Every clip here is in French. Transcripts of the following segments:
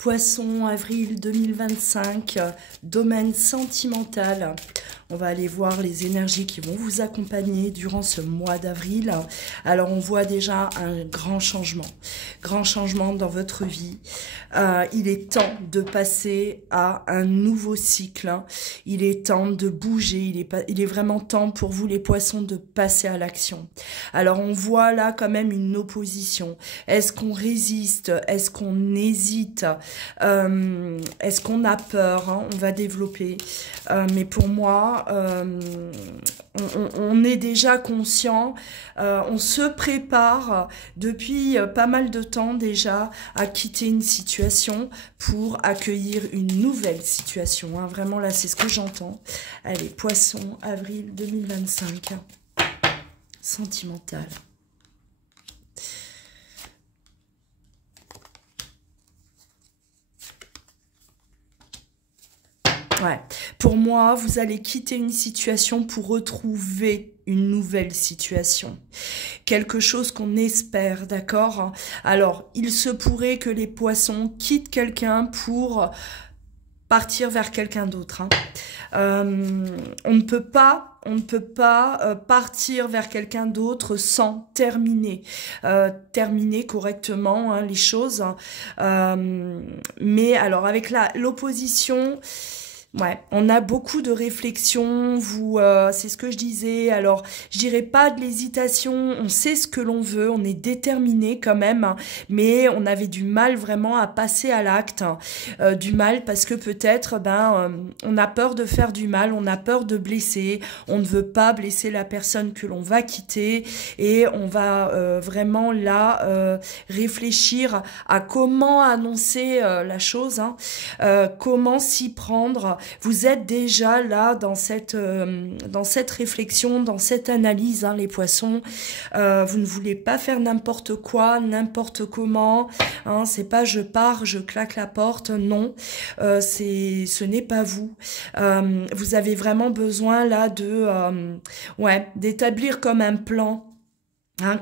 Poisson, avril 2025, domaine sentimental. On va aller voir les énergies qui vont vous accompagner durant ce mois d'avril. Alors, on voit déjà un grand changement dans votre vie. Il est temps de passer à un nouveau cycle. Il est temps de bouger. Il est vraiment temps pour vous, les poissons, de passer à l'action. Alors, on voit là quand même une opposition. Est-ce qu'on résiste? Est-ce qu'on hésite? Est-ce qu'on a peur, hein? On va développer. Mais pour moi, on est déjà conscient, on se prépare depuis pas mal de temps déjà à quitter une situation pour accueillir une nouvelle situation. Hein. Vraiment là, c'est ce que j'entends. Allez, Poisson, avril 2025, sentimental. Ouais. Pour moi, vous allez quitter une situation pour retrouver une nouvelle situation. Quelque chose qu'on espère, d'accord? Alors, il se pourrait que les poissons quittent quelqu'un pour partir vers quelqu'un d'autre. Hein. On ne peut pas partir vers quelqu'un d'autre sans terminer correctement, hein, les choses. Mais alors, avec l'opposition... Ouais, on a beaucoup de réflexions, c'est ce que je disais, alors je dirais pas de l'hésitation, on sait ce que l'on veut, on est déterminé quand même, hein, mais on avait du mal vraiment à passer à l'acte, hein, du mal parce que peut-être on a peur de faire du mal, on a peur de blesser, on ne veut pas blesser la personne que l'on va quitter et on va vraiment là réfléchir à comment annoncer la chose, hein, comment s'y prendre. Vous êtes déjà là dans cette réflexion, dans cette analyse, hein, les poissons. Vous ne voulez pas faire n'importe quoi, n'importe comment. Hein, c'est pas je pars, je claque la porte. Non, ce n'est pas vous. Vous avez vraiment besoin là d'établir comme un plan. Hein,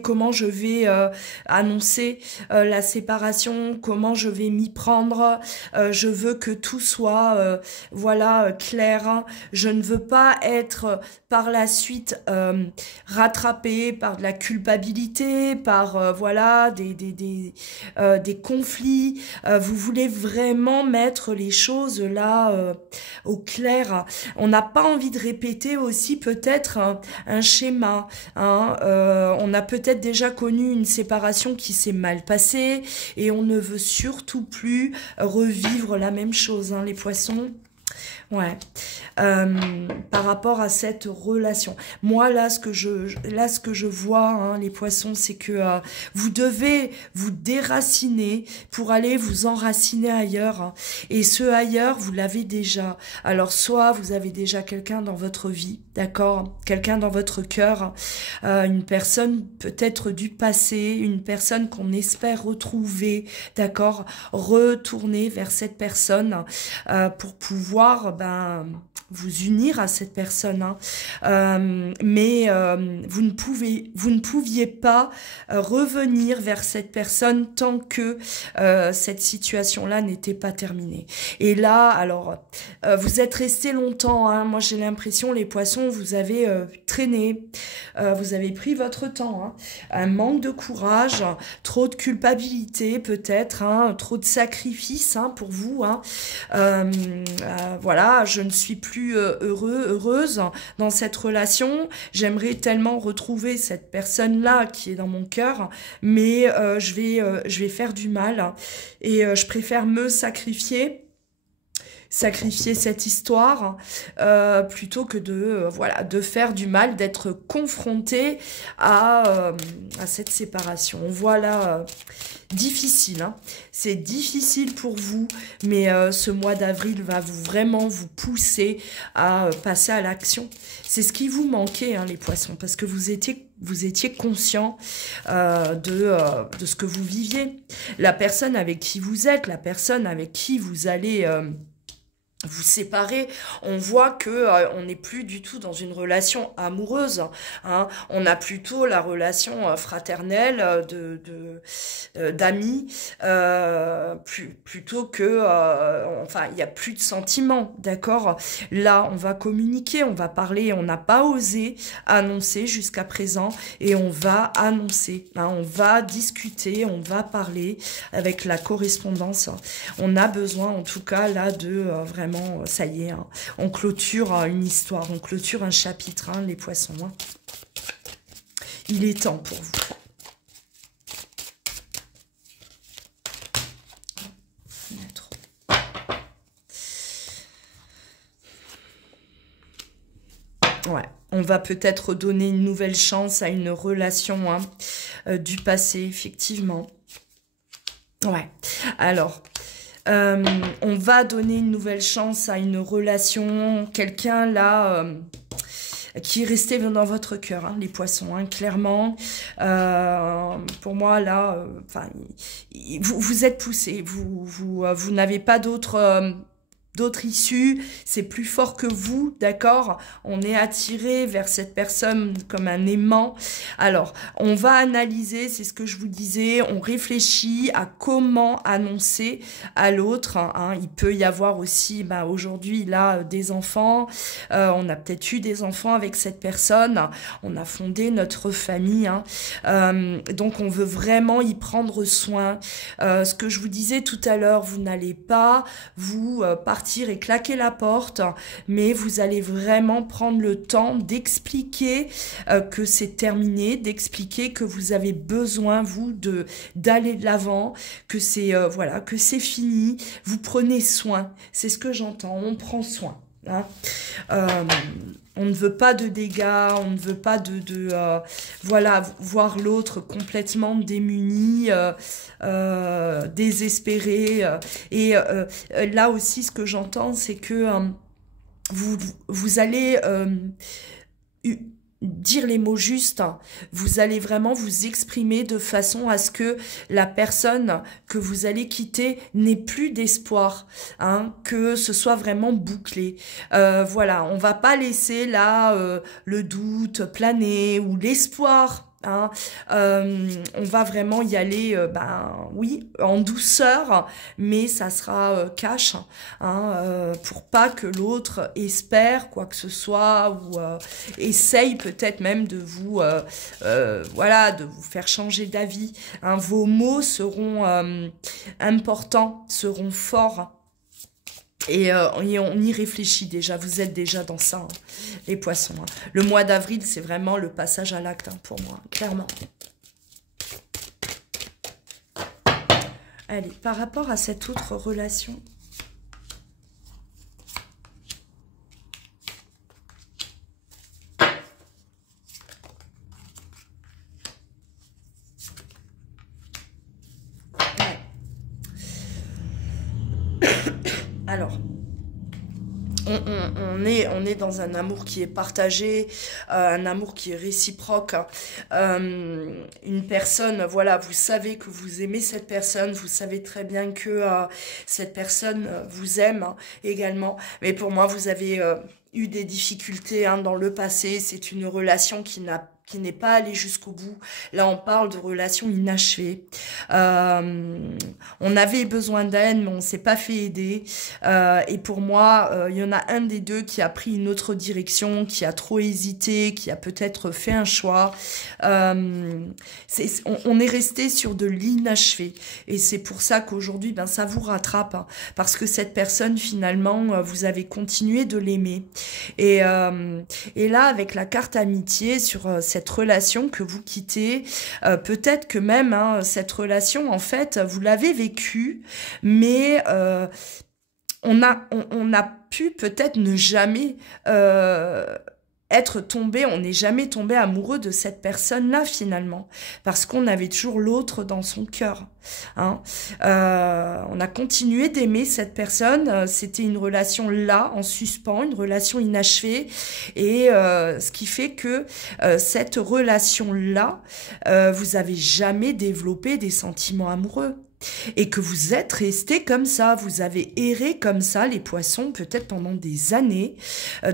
comment je vais annoncer la séparation, comment je vais m'y prendre, je veux que tout soit clair, hein. Je ne veux pas être par la suite rattrapée par de la culpabilité, par des conflits. Vous voulez vraiment mettre les choses là au clair. On n'a pas envie de répéter aussi peut-être un schéma, hein, on a peut-être déjà connu une séparation qui s'est mal passée et on ne veut surtout plus revivre la même chose, hein, les poissons. Ouais, par rapport à cette relation. Moi, là, ce que je vois, hein, les poissons, c'est que vous devez vous déraciner pour aller vous enraciner ailleurs. Hein. Et ce ailleurs, vous l'avez déjà. Alors, soit vous avez déjà quelqu'un dans votre vie, d'accord, quelqu'un dans votre cœur, une personne peut-être du passé, une personne qu'on espère retrouver, d'accord, retourner vers cette personne pour pouvoir vous unir à cette personne, hein. Mais vous ne pouviez pas revenir vers cette personne tant que cette situation-là n'était pas terminée. Et là, alors, vous êtes resté longtemps, hein. Moi j'ai l'impression, les poissons, vous avez traîné, vous avez pris votre temps, hein. Un manque de courage, trop de culpabilité peut-être, hein, trop de sacrifices, hein, pour vous, hein. Voilà, je ne suis plus heureuse dans cette relation, j'aimerais tellement retrouver cette personne-là qui est dans mon cœur, mais je vais faire du mal et je préfère me sacrifier cette histoire plutôt que de faire du mal, d'être confronté à cette séparation. On voit là difficile, hein. C'est difficile pour vous, mais ce mois d'avril va vraiment vous pousser à passer à l'action. C'est ce qui vous manquait, hein, les poissons, parce que vous étiez conscient de ce que vous viviez. La personne avec qui vous êtes, la personne avec qui vous allez vous séparez, on voit que on n'est plus du tout dans une relation amoureuse, hein. On a plutôt la relation fraternelle d'amis, plutôt que enfin il y a plus de sentiments, d'accord. Là on va communiquer, on va parler, on n'a pas osé annoncer jusqu'à présent et on va annoncer, hein, on va discuter, on va parler avec la correspondance. On a besoin en tout cas là de vraiment, ça y est, hein, on clôture une histoire, on clôture un chapitre, hein, les poissons, hein. Il est temps pour vous. Ouais, on va peut-être donner une nouvelle chance à une relation, hein, du passé, effectivement. Ouais, alors... on va donner une nouvelle chance à une relation, quelqu'un là qui est resté dans votre cœur, hein, les poissons, hein, clairement. Pour moi là, enfin, vous êtes poussés, vous n'avez pas d'autres issues, c'est plus fort que vous, d'accord? On est attiré vers cette personne comme un aimant. Alors, on va analyser, c'est ce que je vous disais, on réfléchit à comment annoncer à l'autre, hein. Il peut y avoir aussi, bah, aujourd'hui, là, des enfants. On a peut-être eu des enfants avec cette personne. On a fondé notre famille, hein. Donc, on veut vraiment y prendre soin. Ce que je vous disais tout à l'heure, vous n'allez pas vous partir et claquer la porte, mais vous allez vraiment prendre le temps d'expliquer que c'est terminé, d'expliquer que vous avez besoin, vous, d'aller de l'avant, que c'est voilà, que c'est fini. Vous prenez soin, c'est ce que j'entends, on prend soin, hein. On ne veut pas de dégâts, on ne veut pas voilà, voir l'autre complètement démuni, désespéré. Et là aussi, ce que j'entends, c'est que vous allez dire les mots justes, vous allez vraiment vous exprimer de façon à ce que la personne que vous allez quitter n'ait plus d'espoir, hein, que ce soit vraiment bouclé. Voilà, on va pas laisser là le doute planer ou l'espoir. Hein, on va vraiment y aller, ben oui, en douceur, mais ça sera cash, hein, pour pas que l'autre espère quoi que ce soit ou essaye peut-être même de vous, voilà, de vous faire changer d'avis. Hein, vos mots seront importants, seront forts. Et on y réfléchit déjà, vous êtes déjà dans ça, hein, les poissons. Hein. Le mois d'avril, c'est vraiment le passage à l'acte, hein, pour moi, clairement. Allez, par rapport à cette autre relation... Alors, on est dans un amour qui est partagé, un amour qui est réciproque. Une personne, voilà, vous savez que vous aimez cette personne, vous savez très bien que cette personne vous aime, hein, également. Mais pour moi, vous avez eu des difficultés, hein, dans le passé. C'est une relation qui n'est pas allée jusqu'au bout. Là, on parle de relations inachevées. On avait besoin d'aide, mais on s'est pas fait aider. Et pour moi, il y en a un des deux qui a pris une autre direction, qui a trop hésité, qui a peut-être fait un choix. On est resté sur de l'inachevé. Et c'est pour ça qu'aujourd'hui, ben, ça vous rattrape, hein, parce que cette personne, finalement, vous avez continué de l'aimer. Et là, avec la carte amitié sur cette relation que vous quittez, peut-être que même, hein, cette relation, en fait, vous l'avez vécue, mais on a pu peut-être ne jamais être tombé, on n'est jamais tombé amoureux de cette personne-là finalement, parce qu'on avait toujours l'autre dans son cœur. Hein. On a continué d'aimer cette personne, c'était une relation là, en suspens, une relation inachevée, et ce qui fait que cette relation-là, vous avez jamais développé des sentiments amoureux. et que vous êtes resté comme ça, vous avez erré comme ça, les poissons, peut-être pendant des années,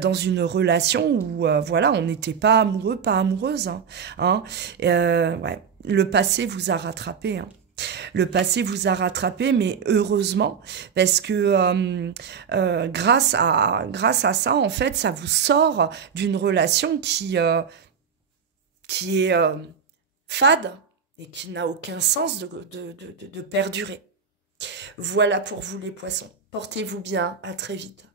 dans une relation où, voilà, on n'était pas amoureux, pas amoureuse, hein. Ouais, le passé vous a rattrapé, hein. Le passé vous a rattrapé, mais heureusement, parce que grâce à ça, en fait, ça vous sort d'une relation qui est fade et qui n'a aucun sens de perdurer. Voilà pour vous les poissons. Portez-vous bien, à très vite.